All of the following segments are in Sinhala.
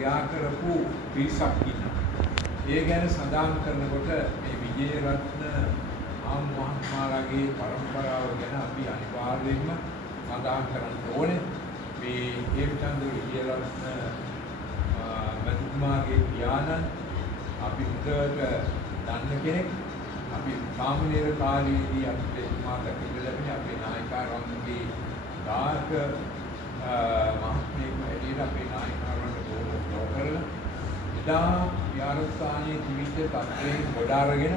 ක්‍රියා කරපු පිරිසක් ඉන්නවා. ඒ ගැන සඳහන් කරනකොට මේ විජේරත්න ආම්මහත්මාලාගේ පරම්පරාව ගැන අපි අනිවාර්යයෙන්ම සඳහන් කරන්න ඕනේ. මේ හේමචන්ද්‍ර විජේරත්න මැතිතුමාගේ පියාණන් අපි හොඳට දන්න කෙනෙක්. අපි සාමනීර කාලයේදී අපිට එතුමා දකින්න ලැබෙන අපේ නායකයන්ගේ දායක මහත්මයෙක් හැටියට අපේ නායකයන්ට ගෞරව කරලා එදා විහාරස්ථානයේ තිබිච්ච තත්ත්වයෙන් ගොඩ අරගෙන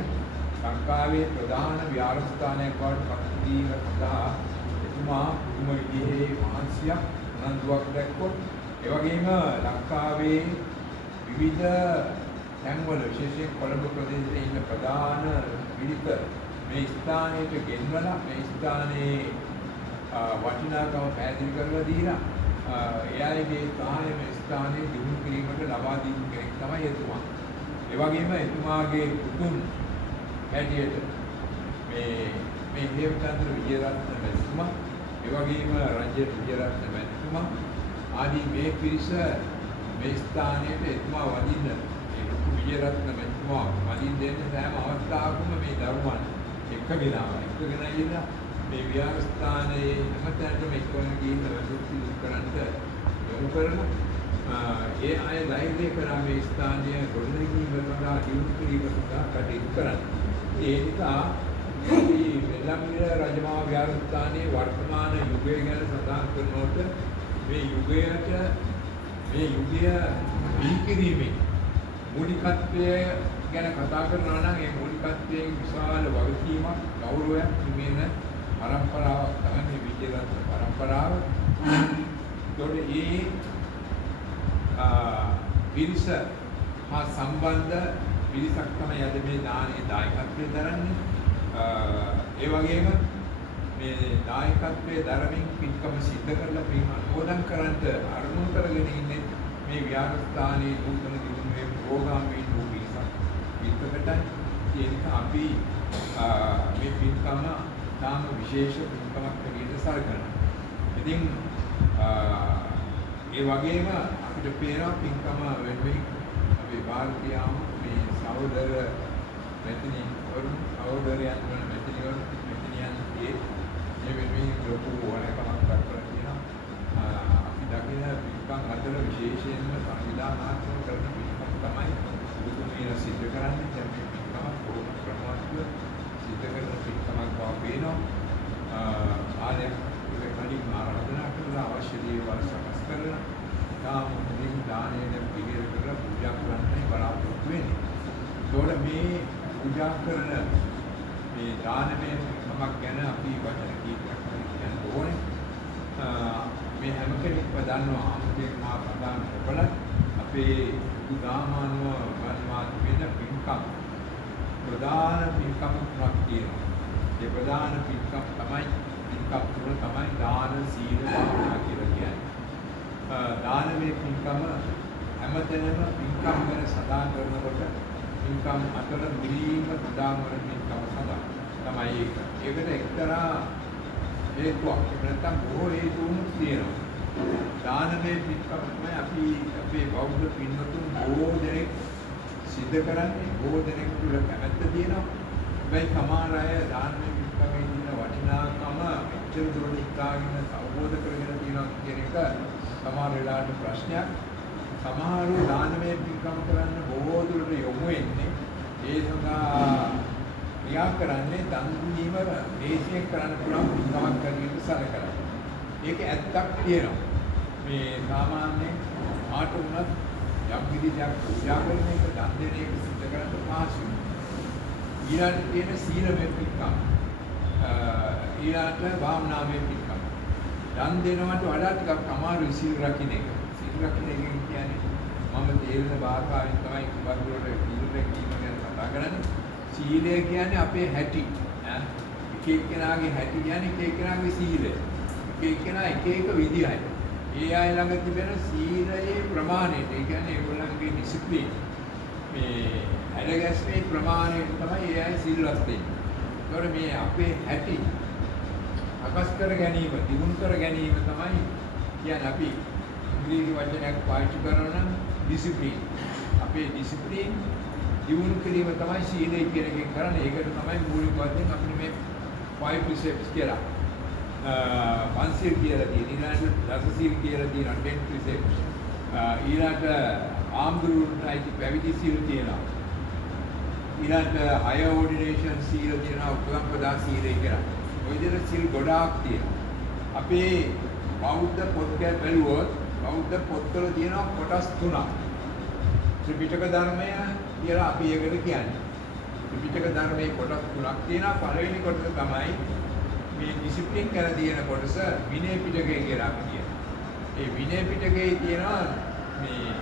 ලංකාවේ ප්‍රධාන විහාරස්ථානයක් බවට පත් වීම සඳහා එතුමා උතුම් විදිහේ මහන්සියක් උනන්දුවක් දැක්කොත් ඒ වගේම ලංකාවේ විවිධ තැන්වල විශේෂයෙන් කොළඹ ප්‍රදේශයේ ඉන්න ප්‍රධාන පිරිස මේ ස්ථානයට ගෙන්වලා මේ ස්ථානයේ වටිනාකම පැහැදිලි කරලා දීලා එයාගේ සහාය මේ ස්ථානයේ දිනු කිරීමට ලබා දීපු කෙනෙක් තමයි එතුමා. ඒ වගේම එතුමාගේ පුතුන් හැටියට මේ හේමචන්ද්‍ර විජේරත්න මැතිතුමා, ඒ වගේම රංජිත් විජේරත්න මැතිතුමා ආදී මේ පිරිස මේ ස්ථානයට එතුමා වදින්න විජේරත්න මැතිතුමා වදින්න දෙන්න සෑම අවස්ථාවකම මේ දරුවන් එක්කගෙන ඉන්න මේ විහාරස්ථානයේ හැමතැනටම එක්වන ගිහින් වැඩසටහන් කරන්නට යොමු කරන ඒ අය ධෛර්යය කරා මේ ස්ථානය ගොඩනැගීම සඳහා දියුණු කිරීම සඳහා කටයුතු කරන්නේ. ඒ නිසා අපි වෙලම්මිල රජමහා විහාරස්ථානයේ වර්තමාන යුගය ගැන සඳහන් කරනකොට මේ යුගය විකිරීමේ මූලිකත්වය ගැන කතා කරනවා නම් ඒ මූලිකත්වයෙන් විශාල වගකීමක් ගෞරවයක් හිමින පරම්පරාවක් තමයි මේ විජේරත්න පරම්පරාව. ඒතකොට පිරිස හා සම්බන්ධ පිරිසක් තමයි අද මේ දානයේ දායකත්වයේ දරන්නේ. ඒ වගේම මේ දායකත්වයේ දරමින් පින්කම සිද්ධ කරලා පින් අනුමෝදන් කරන්ට අරමුණු කරගෙන ඉන්නේ මේ විහාරස්ථානයේ නූතන දිනුවේ ප්‍රෝග්‍රෑම් වලින් පිරිසක්. ඒකට ඒක අපි මේ පින්කම තාම විශේෂ පින්කමක් විදිහට සලකනවා. ඉතින් ඒ වගේම අපිට පේනවා පින්කම වෙනුවෙන් අපේ ಭಾರತೀಯ මේ සහෝදර මෙතනින් සහෝදරයන් වන මෙතනින් මේ වෙනුවෙන් ලොකු වණකමක් දක්වලා තියෙනවා. අපි දකින පින්කම් අතර විශේෂයෙන්ම සංවිධානාත්මක කරන පින්කම් තමයි බුදුමීන සිද්ධ කරන්නේ. දැන් මේ පින්කම බොහොම ප්‍රමාණිකව සිද්ධ කරන පින්කමක් බව පේනවා. ආලයක් කලින් ආරාධනා කරලා අවශ්‍ය දේවල් සකස් කරලා තාමුලින් දානයේ පිළිවෙල කරලා පූජා කරන්නයි බලාපොරොත්තු වෙන්නේ. ඒතකොට මේ පූජා කරන මේ දානමය පින්කමක් ගැන අපි වචන කීපයක් කියන්න ඕනේ. මේ හැම කෙනෙක්ම දන්නවා අමුතේ මා ප්‍රදාන කරබල අපේ බුදුදාමානුව වන්මාත් වෙන පින්කම් ප්‍රධාන පින්කම් තුනක් තියෙනවා. ඒ ප්‍රධාන පින්කම් තමයි දාන, සීල, භාවනා කියලා කියන්නේ. දානමය පින්කම හැමතැනම පින්කම් ගැන සඳහන් කරනකොට පින්කම් අතර මිලීම ප්‍රධාන වන පින්කම සඳහන් තමයි ඒක. ඒකට එක්තරා හේතුවක් නැත්නම් බොහෝ හේතුන් තියෙනවා. දානමය පින්කම තමයි අපි අපේ බෞද්ධ පින්වතුන් බොහෝ දෙනෙක් සිද්ධ කරන්නේ. බොහෝ දෙනෙක් තුළ කැමැත්ත තියෙනවා. මේ සමහර අය දානමය පින්කමේ තියෙන වටිනාකම මෙච්චර දුරට ඉක්කාගෙන අවබෝධ කරගෙන තියෙනවා කියන එක සමහර වෙලාවට ප්‍රශ්නයක්. සමහරව දානමය පින්කම් කරන්න බොහෝ දුරට යොමු වෙන්නේ ඒ සඳහා ක්‍රියා කරන්නේ දන් දීම දේශයෙන් කරන්න පුළුවන් පින්කමක් කරගෙන සැලකලා. ඒක ඇත්තක් තියෙනවා. මේ සාමාන්‍යයෙන් ආට උනත් යම් විදිහක් පූජා කරන එක දන් දෙන එක සිද්ධ කරන්න පහසුයි. ඊළඟට තියෙන සීලමය පින්කම්. ඊළඟට භාවනාමය පින්කම්. දන් දෙනවට වඩා ටිකක් අමාරුයි සීල රකින්න එක. සීල රකින්න එක කියන්නේ මම තේරෙන භාෂාවෙන් තමයි කිව්වොත් සීල රැකීම ගැන කතා කරන්නේ. සීලය කියන්නේ අපේ හැටි. එක එක්කෙනාගේ හැටි කියන්නේ එක එක්කෙනාගේ සීලය. එක එක්කෙනා එක එක විදිහයි. ඒ අය ළඟ තිබෙන සීලයේ ප්‍රමාණයට, ඒ කියන්නේ ඒගොල්ලන්ගේ ඩිසිප්ලින් මේ අඩගැස්මේ ප්‍රමාණයට තමයි ඒ අය සීලවත් වෙන්නේ. ඒතකොට මේ අපේ හැටි අකස් කර ගැනීම, දියුණු කර ගැනීම තමයි කියන්නේ අපි ඉංග්‍රීසි වචනයක් පාවිච්චි කරනවා නම් ඩිසිප්ලින්. අපේ ඩිසිප්ලින් දියුණු කිරීම තමයි සීලය කියන එකෙන් කරන්නේ. ඒකට තමයි මූලික වශයෙන් අපිට මේ 5 precepts කියලා. පංචශීල කියලා තියෙන. ඊළඟට දසශීල කියලා තියෙන 10 precepts. ඊළඟට ආම්දුරුන්ට අයිති පැවිදි සීල තියෙනවා. ඊළඟට හය ඕඩිනේෂන් සීල තියෙනවා. උපසම්පදා සීලය කියලා. ඔය විදිහට සීල් ගොඩාක් තියෙනවා. අපේ බෞද්ධ පොත්වල බැලුවොත් බෞද්ධ පොත්වල තියෙනවා කොටස් 3ක්. ත්‍රිපිටක ධර්මය කියලා අපි ඒකට කියන්නේ. ත්‍රිපිටක ධර්මයේ කොටස් 3ක් තියෙනවා. පළවෙනි කොටස තමයි මේ ඩිසිප්ලින් කරලා තියෙන කොටස විනය පිටකය කියලා අපි කියනවා. ඒ විනය පිටකයේ තියෙනවා මේ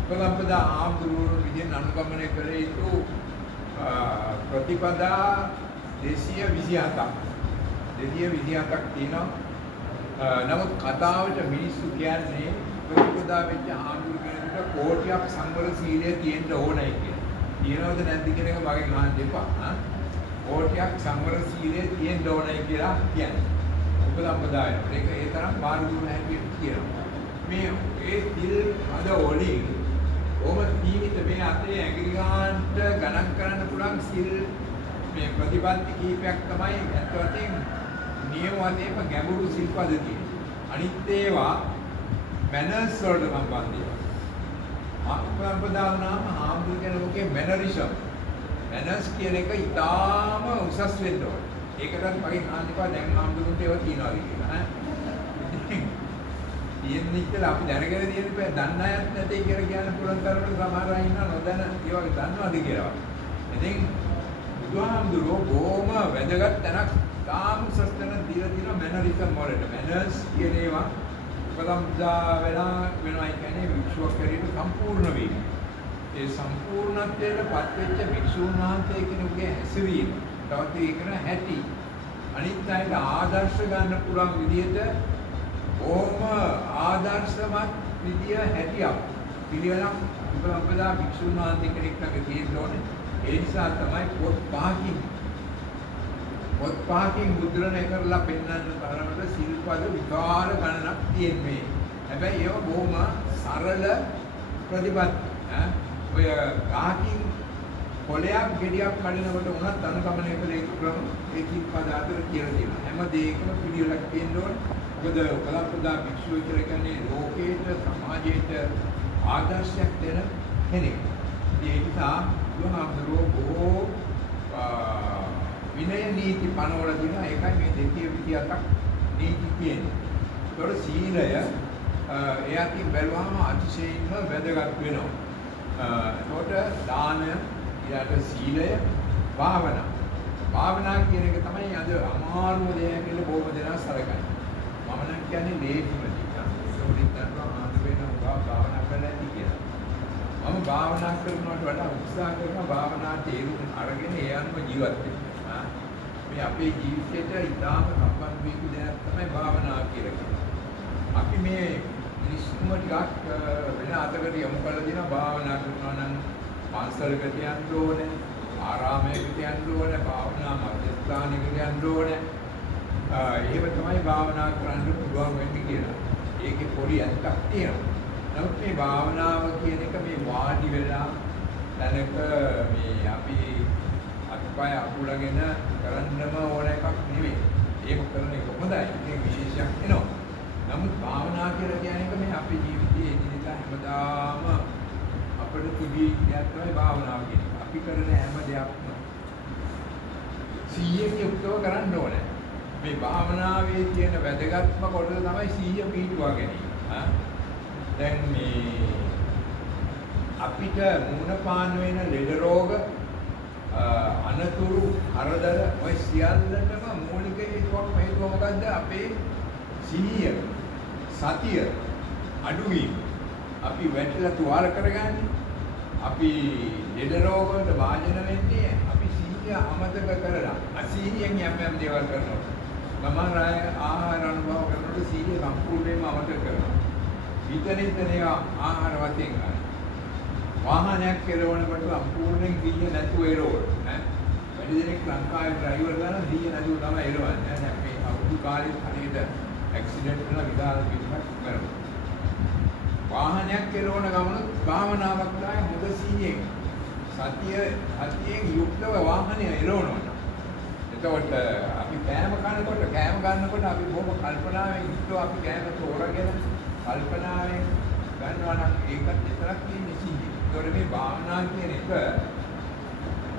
උපසම්පදා ආම්දුරු විදිහෙන් අනුගමනය කළ යුතු ප්‍රතිපදා 227ක්. 227ක් තියෙනවා. නමුත් කතාවට මිනිස්සු කියන්නේ ප්‍රතිපදා වෙච්ච ආම්දුරු කෙනෙකුට කෝටියක් සංවර සීලය තියෙන්න ඕනයි කියලා. තියෙනවද නැද්ද කියන එක මගෙන් අහන්න එපා. කෝටියක් සංවර සීලය තියෙන්න ඕනයි කියලා කියන්නේ. උපසම්පදා වෙනකොට ඒක ඒ තරම් බාහිර හැටියට කියනවා. මේ ඒ සිල් අද වලින් ඕම ජීවිත මේ අතේ ඇඟිලි ගන්නට ගණන් කරන්න පුළුවන් සිල් මේ ප්‍රතිපත්ති කීපයක් තමයි අත් වශයෙන් නියම වශයෙන්ම ගැඹුරු සිල්පද තියෙන්නේ. අනිත් ඒවා මැනර්ස් වලට සම්බන්ධ ඒවා. උපසම්පදා වුණාම ආම්දුරු කෙනෙකුගේ මැනරිසම් මැනර්ස් කියන එක ඉතාම උසස් වෙන්න ඕනේ. ඒකටත් මගෙන් අහන්න එපා දැන් ආම්දුරුන්ට ඒවා තියනවාද කියලා. තියෙන්නේ කියලා අපි දැනගෙන තියෙන බෑ දන්න අයත් නැtei කියලා කියන්න පුළුවන් තරමට සමහර අය ඉන්නවා නොදැන ඒ වගේ දන්නවද කියලා. ඉතින් බුදුහාමුදුරුවෝ බොහොම වැදගත් තැනක් තාම සස්තන දීලා තියෙන මැනරිසම් වලට. මැනර්ස් කියන ඒවා උපසම්පදා වෙනවා කියන්නේ වික්ෂුවක් හැටියට සම්පූර්ණ වීම. ඒ සම්පූර්ණත්වයට පත් වෙච්ච වික්ෂුන් වහන්සේ කෙනෙකුගේ හැසිරීම තවත් ඒකන හැටි අනිත් අයට ආදර්ශ ගන්න පුළුවන් විදිහට ඕම ආදර්ශමත් විදිය හැටියක් පිළිවෙලක් උපසම්පදා වික්ෂුන් වහන්සේ කෙනෙක් ළඟ තියෙන්න ඕනේ. ඒ නිසා තමයි පොත් පහකින් මුද්‍රණය කරලා පෙන්වන්න තරමට සිල්පද විකාර ගණනක් තියෙන්නේ. හැබැයි ඒව බොහොම සරල ප්‍රතිපත්ති. ඔය ගහකින් කොලයක් ගෙඩියක් කඩනකොට උනත් අනුගමනය කළ යුතු ක්‍රම ඒ සිල්පද අතර කියලා තියෙනවා. හැම දෙයකම පිළිවෙලක් තියෙන්න ඕනේ. මොකද උපසම්පදා භික්ෂුව කියලා කියන්නේ ලෝකේට සමාජයට ආදර්ශයක් දෙන කෙනෙක්. ඒ නිසා බුදුහාමුදුරුවෝ බොහෝ විනය නීති පනවල දෙනවා. ඒකයි මේ 227ක් නීති කියන්නේ. ඒතකොට සීලය එයාකින් බැලුවාම අතිශයින්ම වැදගත් වෙනවා. ඒතකොට දාන ඊට සීලය භාවනා. භාවනා කියන එක තමයි අද අමාරුම දේ කියලා බොහොම දෙනා සලකන්නේ. මම නම් කියන්නේ ලේසිම දේ. ඒකෝටින් කරනවා ආන්ද වෙනවා භාවනා කරලා ඇති කියලා. මම භාවනා කරනවට වඩා උත්සාහ කරනවා භාවනා තේරුම් අරගෙන ඒ අනුව ජීවත් වෙන්න. මේ අපේ ජීවිතේට ඉතාම සම්බන්ධ වෙච්ච දෙයක් තමයි භාවනා කියලා කියන්නේ. අපි මේ මිනිස්සුම ටිකක් වෙන අතකට යොමු කරලා දෙනවා භාවනා කරනවා නම් පන්සලකට යන්න ඕනේ, ආරාමයකට යන්න ඕනේ, භාවනා මධ්‍යස්ථානයකට යන්න ඕනේ. ඒව තමයි භාවනා කරන්න පුළුවන් වෙන්නේ කියලා. ඒකේ පොඩි ඇත්තක් තියෙනවා. නමුත් මේ භාවනාව කියන එක මේ වාඩි වෙලා දැනක මේ අපි අත්පය අකුලගෙන කරන්නම ඕන එකක් නෙවෙයි. ඒක කරන එක හොඳයි. ඒක විශේෂයක් වෙනවා. නමුත් භාවනා කියලා කියන එක මේ අපේ ජීවිතයේ එදිනෙදා හැමදාම අපිට තිබී දෙයක් තමයි භාවනාව කියන එක. අපි කරන හැම දෙයක්ම 100ක් යුක්තව කරන්න ඕනේ. මේ භාවනාවේ තියෙන වැදගත්ම කොටස තමයි 100 පිටුවා ගැනීම. දැන් මේ අපිට මුණ පාන වෙන ලෙඩ රෝග අනතුරු කරදර ඔය සියල්ලටම මූලික හේතුව මොකද්ද? අපේ සිහිය සතිය අඩුවීම. අපි වැටලා තුවාල කරගන්නේ. අපි ලෙඩ රෝග වලට වාජන වෙන්නේ අපි සිහිය අමතක කරලා අසීහියෙන් යම් දේවල් කරනවා. මම ආහාර අනුභව කරනකොට සිහිය සම්පූර්ණයෙන්ම අමතක කරනවා. විතරින් ආහාර වශයෙන් ගන්න. වාහනයක් කෙරවනකොට සම්පූර්ණයෙන් සිහිය නැතුව එරවන. වැඩි දෙනෙක් ලංකාවේ ඩ්‍රයිවර් ගන්න සිහිය නැතුව තමයි එරවන්නේ. දැන් මේ අවුරුදු කාලෙත් හරියට ඇක්සිඩන්ට් වෙලා විදාල පිටක් කරනවා. වාහනයක් කෙරවන ගමන භාවනාවක් තමයි හොඳ සීයෙන් සතියෙන් යුක්තව වාහනය එළවනවා. එතකොට අපි කෑම ගන්නකොට අපි බොහොම කල්පනාවෙන් යුක්තව අපි කෑම තෝරගෙන කල්පනාවෙන් ගන්නවා නම් ඒකත් විතරක් තියෙන්නේ සීයේ. ඒතකොට මේ භාවනා කියන එක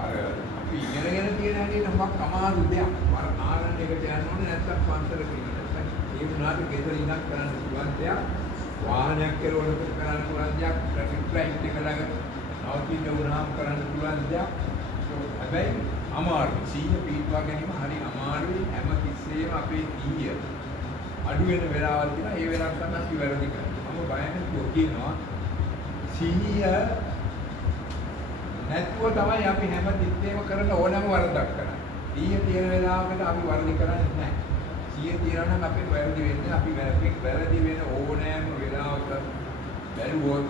අර අපි ඉගෙනගෙන තියෙන හැටියට මොකක් අමාරු දෙයක්. අර ආරණ්‍යයකට යන්න ඕනේ නැත්නම් පන්සලකට ඉන්න. ඒ වුණාට ගෙදර ඉන්නත් කරන්න පුළුවන් දෙයක්. වාහනයක් කෙරවනකොට කරන්න පුළුවන් දෙයක්. ට්‍රැෆික් ලයිට් එක ළඟ නවතින්න වුණාම කරන්න පුළුවන් දෙයක්. හැබැයි අමාරුයි. සීය පිටවා ගැනීම හරි අමාරුයි. හැම තිස්සෙම අපේ සීය අඩු වෙන වෙලාවල් තියෙනවා. ඒ වෙලාවට තමයි අපි වැරදි කරන්නේ. මම බය නැතුව කියනවා සීය නැතුව තමයි අපි හැම තිස්සෙම කරන ඕනම වරදක් කරන්නේ. සීය තියෙන වෙලාවකට අපි වරදි කරන්නේ නැහැ. සීය තියනවා නම් අපිට වැරදි වෙන්නේ අපි වැරදි වෙන ඕනෑම වෙලාවක බැලුවොත්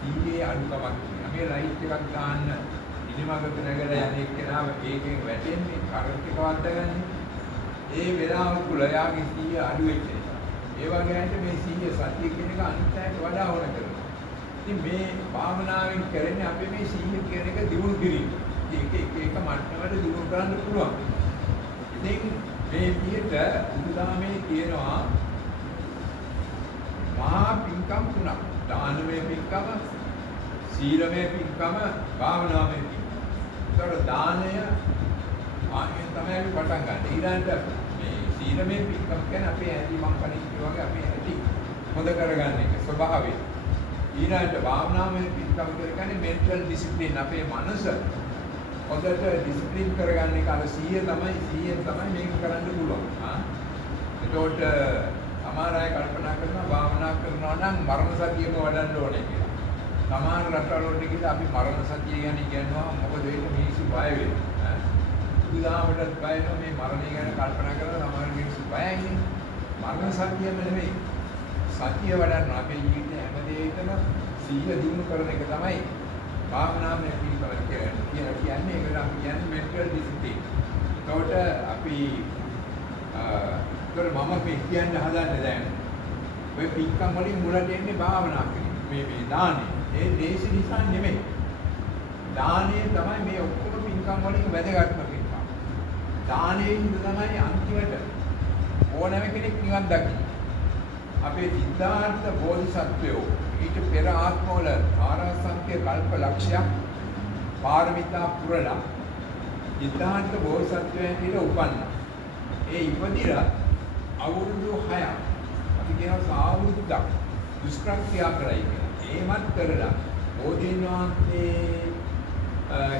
සීයේ අඩුකමක් තියෙනවා. මේ ලයිට් එකක් දාන්න ඉනිමගට නැගලා යන්නේ කෙනාව ඒකෙන් වැටෙන්නේ කරන්ට් එක වද්දාගන්නේ. ඒ වෙලාව තුල යාගේ සීය අඩු වෙච්ච නිසා. ඒ වගේට මේ සීය සතිය කියන එක අනිත්‍යයට වඩා ඕන කරනවා. ඉතින් මේ භාවනාවෙන් කරන්නේ අපි මේ සීය කියන එක දියුණු කිරීම. ඒක එක මට්ටමකට දියුණු කරන්න පුළුවන්. ඉතින් මේ විදිහට බුදුදහමේ කියනවා මහා පින්කම් තුනක්. දානමය පින්කම, සීලමය පින්කම, භාවනාමය පින්කම. ඒතකොට දානය ආයෙන් තමයි අපි පටන් ගන්න. ඊළඟට මේ සීලමය පින්කම් කියන්නේ අපේ ඇති මං කලින් කිව්වා වගේ අපේ ඇති හොඳ කරගන්න එක ස්වභාවය. ඊළඟට භාවනාමය පින්කම් කියන්නේ මෙන්ටල් ඩිසිප්ලින් අපේ මනස හොඳට ඩිසිප්ලින් කරගන්න එක අර 100 තමයි මේක කරන්න පුළුවන්. එතකොට සමහර අය කල්පනා කරනවා භාවනා කරනවා නම් මරණ සතියම වඩන්න ඕනේ කියලා. සමහර රටවල වලට ගිහලා අපි මරණ සතිය ගැන කියනවා මොකද ඒක මිනිස්සු බය වෙනවා. බුදුදහමටත් බය වෙනවා මේ මරණය ගැන කල්පනා කරලා සමහර මිනිස්සු බයයි. මරණ සතියම නෙමෙයි. සතිය වඩන්න අපේ ජීවිතේ හැම දෙයකම සීල දිනු කරන එක තමයි භාවනාවේ පිළිපල කියන්නේ. ඒකට අපි කියන්නේ මෙන්ටල් ඩිසිප්ලින්. ඒකට අපි මම මේ කියන්න හදන්නේ දැන් ඔය පින්කම් වලින් මුලට එන්නේ භාවනා කිරීම. මේ දානෙ. ඒ දේශ නිසා නෙමෙයි. දානෙ තමයි මේ ඔක්කොම පින්කම් වලින් වැදගත්ම පින්කම්. දානෙන් තමයි අන්තිමට ඕනෑම කෙනෙක් නිවන් දකින්නේ. අපේ සිද්ධාර්ථ බෝධිසත්වයෝ ඊට පෙර ආත්මවල ආරාසංඛ්‍ය කල්ප ලක්ෂයක් පාරමිතා පුරලා සිද්ධාර්ථ බෝධිසත්වයන් විදිහට උපන්නා. ඒ ඉපදිලා අවුරුදු 6ක් අපි කියනවා සාවුරුද්දක් දුෂ්කර්ක්‍රියා කරයි කියලා. ඒමත් කරලා බෝධීන් වහන්සේ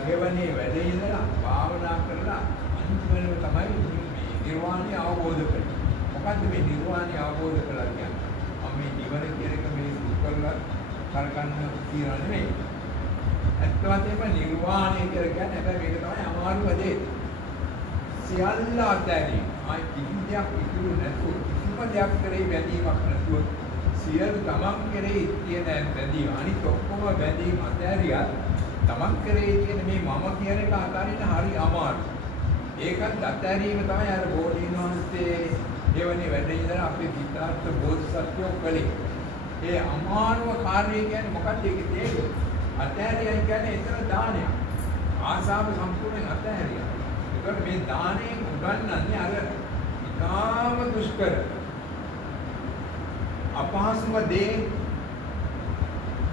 හෙවණේ වැඩ ඉඳලා භාවනා කරලා අන්තිමට තමයි මේ නිර්වාණය අවබෝධ කරගන්නේ. මොකද්ද මේ නිර්වාණය අවබෝධ කරලා කියන්නේ? මම මේ නිවන කියන එක මේ සුත් කරලා කරගන්න කියලා නෙමෙයි. ඇත්ත වශයෙන්ම නිර්වාණය කියලා කියන්නේ හැබැයි මේක තමයි අමාරුම දේ. සියල්ල අත්හැරීම. ආයි කිසි දෙයක් ඉතුරු නැතුව කිසිම දෙයක් කරේ බැඳීමක් නැතුව සියලු තමන් කරේ තියෙන බැඳීම අනිත් ඔක්කොම බැඳීම අත්හැරියා තමන් කරේ තියෙන මේ මම කියන එක අතාරින්න හරි අමාරුයි. ඒකත් අත්හැරීම තමයි අර බෝධීන් වහන්සේ එවැනි වැඩ ඉඳලා අපේ සිද්ධාර්ථ බෝධිසත්වෝ කළේ. ඒ අමාරුම කාර්යය කියන්නේ මොකක්ද ඒකේ තේරුම? අත්හැරියයි කියන්නේ එතන දානයක්. ආසාව සම්පූර්ණයෙන් අත්හැරියා. ඒකට මේ දාණයෙන් උගන්වන්නේ අර ඉතාම දුෂ්කර අපහසුම දේ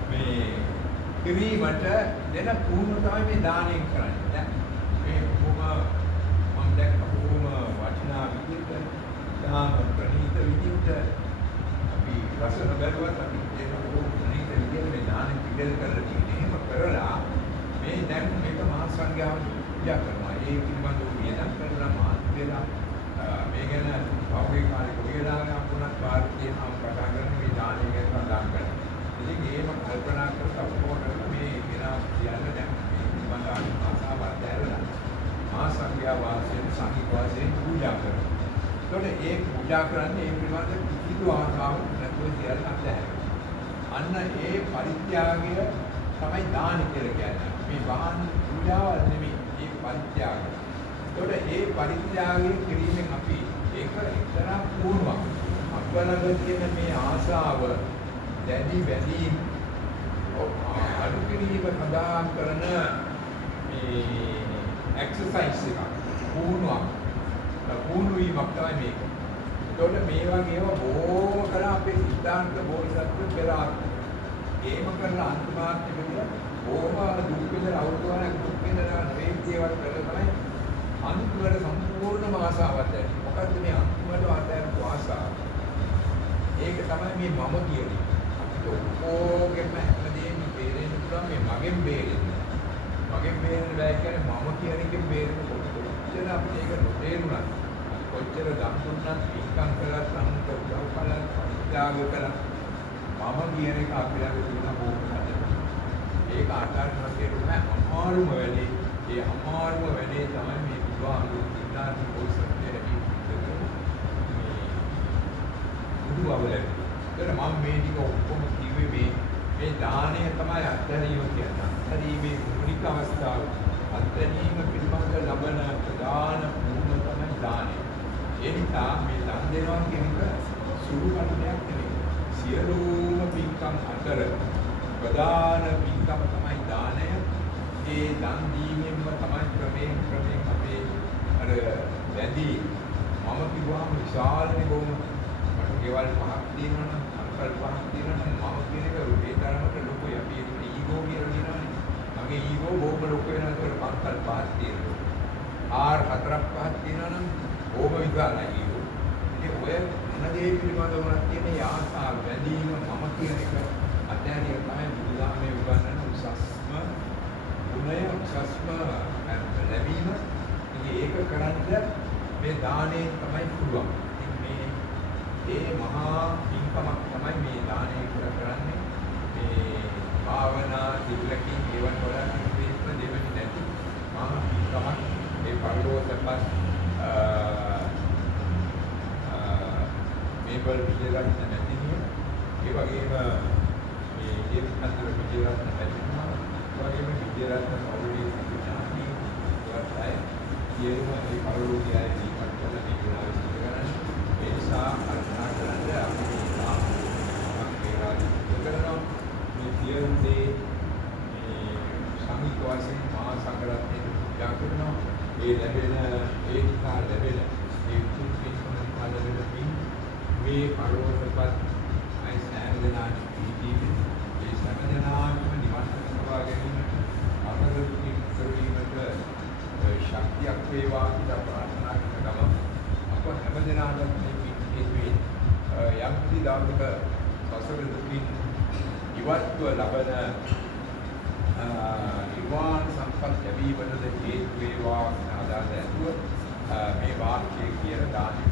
මේ කිරීමට දෙන පුහුණුව තමයි මේ දාණයෙන් කරන්නේ. දැන් මේ කොහොම මම දැක්ක කොහොම වටිනා විදිහට දාන ප්‍රණීත විදිහට අපි රසන බැලුවත් අපි ඒක කොහොම ප්‍රණීත විදිහට මේ දාන පිළිදෙල කරලා තියෙන්නේ. එහෙම කරලා මේ දැන් මේක මහා සංඝයාට පූජා කරනවා. ඒ පිළිබඳව වියදම් කරලා මාත් වෙලා මේ ගැන පෞද්ගලික කාර්ය කොහෙදාගෙන අපුණත් ಭಾರತೀಯ නම් කතා කරන මේ දානය ගැන සඳහන් කරනවා. ඉතින් ඒම කල්පනා කරලා ඔක්කොම මේ වෙනා කියන්න දැන් මේ පිළිබඳව ආසාවක් දැරලා මහා සංඝයා වාසයෙන් සංඝ වාසයෙන් පූජා කරනවා. ඒකට ඒ පූජා කරන්නේ ඒ පිළිබඳව කිසිදු ආසාවක් නැතුව සියල්ල අත්හැරෙනවා. අන්න ඒ පරිත්‍යාගය තමයි දාන කියලා කියන්නේ. මේ වාහන පූජාවල් නෙමෙයි ඒ පරිත්‍යාගය. ඒකට ඒ පරිත්‍යාගය කිරීමෙන් අපි ඒක එක්තරා පුහුණුවක්. අපලඟ තියෙන මේ ආශාව දැඩි බැඳීම් අඩු කිරීම සඳහා කරන මේ එක්සර්සයිස් එකක් පුහුණු වීමක් තමයි මේක. ඒතකොට මේ වගේ ඒවා බොහෝ කලා අපේ සිද්ධාන්ත බෝධිසත්ව පෙර ඒම කරලා අන්තිමාර්ථයකදී බොහොම දුක් විඳලා අවුරුදු ගානක් දුක් විඳලා වේද්‍යවත් කරලා තමයි අන්තිමට සම්පූර්ණම ආසාවක් ඇති. මොකද්ද මේ අන්තිමට ආතෑරපු ආසාව? ඒක තමයි මේ මම කියන්නේ. අපිට ඔක්කොගෙම හැමදේම බේරෙන්න පුළුවන් මේ මගෙන් බේරෙන්න. මගෙන් බේරෙන්න බෑ කියන්නේ මම කියන එකෙන් බේරෙන්න කොච්චර අපිට ඒක නොතේරුණාද? කොච්චර දම් දුන්නත් පින්කම් කළත් සම්මුත උදව් කළත් පරිත්‍යාග කළත් මම කියන එක අපි ළඟ තියෙන බෝධිසත්වය. ඒක අටාරණ කෙරුණා අමාරුම වැඩේ. ඒ අමාරුම වැඩේ තමයි මේ බුදුහාමුදුරු සිද්ධාර්ථ බෝධිසත්වයට බුදුවවලේ. ඒතර මම මේ ටික ඔක්කොම කිව්වේ මේ දාණය තමයි අත්හැරීම කියන්නේ. අත්හැරීමේ මූලික අවස්ථාව. අත්හැරීම පිළිබඳ ලබන ප්‍රධාන පුහුණුව තමයි දාණය. ඒ නිසා මේ දන් දෙනවා කියන එක සුළු කටයක් නෙවෙයි. සියලුම පින්කම් අතර ප්‍රධාන පින්කම තමයි දාණය. ඒ දන් දීමෙන්ම තමයි ක්‍රමයෙන් අපේ අර වැඩි මම කිව්වම විශාලනේ බොහොම මට ගෙවල් පහක් තියෙනවා නම් අංකල් පහක් තියෙනවා නම් මම කියන එක රුපියල් තරමට ලොකුයි. අපි ඒකට ඊගෝ කියලා කියනවානේ. මගේ ඊගෝ බොහොම ලොකු වෙනවා. ඒකට අංකල් පහක් තියෙනවා. ආර් හතරක් පහක් තියෙනවා නම් බොහොම විශාලයි ඊගෝ. ඉතින් ඔය මොන දේ පිළිබඳව වුණත් තියෙන ආසාව වැඩිම මම කියන එක අධ්‍යයනය තමයි බුදුදහමේ උගන්වන උසස්ම ගුණය උසස්ම ලැබීම. ඉතින් ඒක කරන්න මේ දාණය තමයි පුළුවන්. ඒ මහා පින්කමක් තමයි මේ දානය කියලා කරන්නේ. මේ භාවනා දිවිලකින් ඒවන් වල කිසිම දෙවෙනි නැති මහා පින්කමක්. ඒ පරිලෝකපත් මේබල් විජේරත්න නැතිනිය. ඒ වගේම මේ ජීවිතන්තර විජේරත්න නැතිනවා. ඒ වගේම විජේරත්න පෞරුෂී සිතානි වර්තය. ඊයේම මේ පරිලෝකයේ ජීවත් කරන මේ ගුණාව සිදු කරන්නේ. ඒ නිසා අර්ථනා කරන්න අපි කරනවා මේ සියලුදේ මේ සමිත වශයෙන් මහා සංඝරත්නයේ පූජා කරනවා. ඒ ලැබෙන ඒ නිසා ලැබෙන ඒ උතුම් පින්කම නිසා ලැබෙන පින් මේ පරලෝකපත් අයි සෑම දෙනාට පිහිටීමේ ඒ සෑම දෙනාටම නිවන් ලබා ගැනීමට අමරදුකින් කරවීමට ශක්තියක් වේවා කියලා ප්‍රාර්ථනා කරනවා. අප හැම දෙනාටම මේ පින් යම් කිසි දායක සසර දුකින් ඉවත්ව ලබන නිර්වාණ සම්පත් ලැබීමට හේතු වේවා ආදාද ඇතුව මේ වාක්‍යය කියන දානෙ